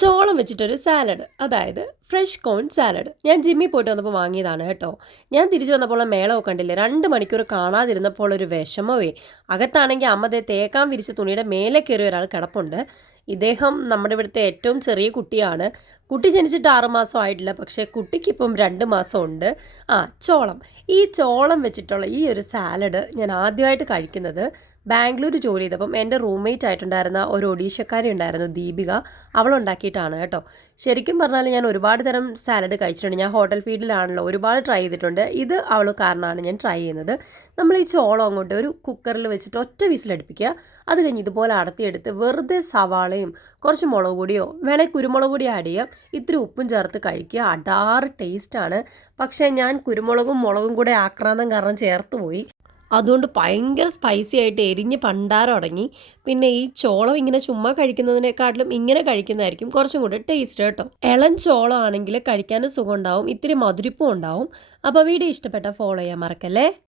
ചോളം വെച്ചിട്ടൊരു സാലഡ്, അതായത് ഫ്രഷ് കോൺ സാലഡ്. ഞാൻ ജിമ്മിൽ പോയിട്ട് വന്നപ്പോൾ വാങ്ങിയതാണ് കേട്ടോ. ഞാൻ തിരിച്ചു വന്നപ്പോൾ മേളമൊക്കെ കണ്ടില്ലേ, 2 മണിക്കൂർ കാണാതിരുന്നപ്പോൾ ഒരു വിഷമമേ. അകത്താണെങ്കിൽ അമ്മ ദേ തേക്കാൻ വിരിച്ച തുണിയുടെ മേലെ കയറിയ ഒരാൾ കിടപ്പുണ്ട്. ഇദ്ദേഹം നമ്മുടെ ഇവിടുത്തെ ഏറ്റവും ചെറിയ കുട്ടിയാണ്. കുട്ടി ജനിച്ചിട്ട് 6 മാസം ആയിട്ടില്ല, പക്ഷേ കുട്ടിക്കിപ്പം 2 മാസം ഉണ്ട്. ചോളം. ഈ ചോളം വെച്ചിട്ടുള്ള ഈ ഒരു സാലഡ് ഞാൻ ആദ്യമായിട്ട് കഴിക്കുന്നത് ബാംഗ്ലൂർ ജോലി ചെയ്തപ്പം എൻ്റെ റൂംമേറ്റ് ആയിട്ടുണ്ടായിരുന്ന ഒരു ഒഡീഷക്കാരി ഉണ്ടായിരുന്നു, ദീപിക. അവളുണ്ടാക്കിയിട്ടാണ് കേട്ടോ. ശരിക്കും പറഞ്ഞാൽ ഞാൻ ഒരുപാട് തരം സാലഡ് കഴിച്ചിട്ടുണ്ട്. ഞാൻ ഹോട്ടൽ ഫീൽഡിലാണല്ലോ, ഒരുപാട് ട്രൈ ചെയ്തിട്ടുണ്ട്. ഇത് അവൾ കാരണമാണ് ഞാൻ ട്രൈ ചെയ്യുന്നത്. നമ്മൾ ഈ ചോളം അങ്ങോട്ട് ഒരു കുക്കറിൽ വെച്ചിട്ട് ഒറ്റ വിസിലടുപ്പിക്കുക. അത് കഴിഞ്ഞ് ഇതുപോലെ അടത്തിയെടുത്ത് വെറുതെ സവാളയും കുറച്ച് മുളക് പൊടിയോ വേണേൽ കുരുമുളക് പൊടി ആഡ് ചെയ്യാം, ഇത്തിരി ഉപ്പും ചേർത്ത് കഴിക്കുക. അടാറ് ടേസ്റ്റാണ്. പക്ഷേ ഞാൻ കുരുമുളകും മുളകും കൂടെ ആക്രാന്തം കാരണം ചേർത്ത് പോയി. അതുകൊണ്ട് ഭയങ്കര സ്പൈസി ആയിട്ട് എരിഞ്ഞ് പണ്ടാരം തുടങ്ങി. പിന്നെ ഈ ചോളം ഇങ്ങനെ ചുമ്മാ കഴിക്കുന്നതിനേക്കാട്ടിലും ഇങ്ങനെ കഴിക്കുന്നതായിരിക്കും കുറച്ചും കൂടെ ടേസ്റ്റ് കേട്ടോ. ഇളം ചോളം ആണെങ്കിൽ കഴിക്കാനും സുഖം ഉണ്ടാവും, ഇത്തിരി മധുരിപ്പും ഉണ്ടാവും. അപ്പോൾ വീഡിയോ ഇഷ്ടപ്പെട്ടാൽ ഫോളോ ചെയ്യാൻ മറക്കല്ലേ.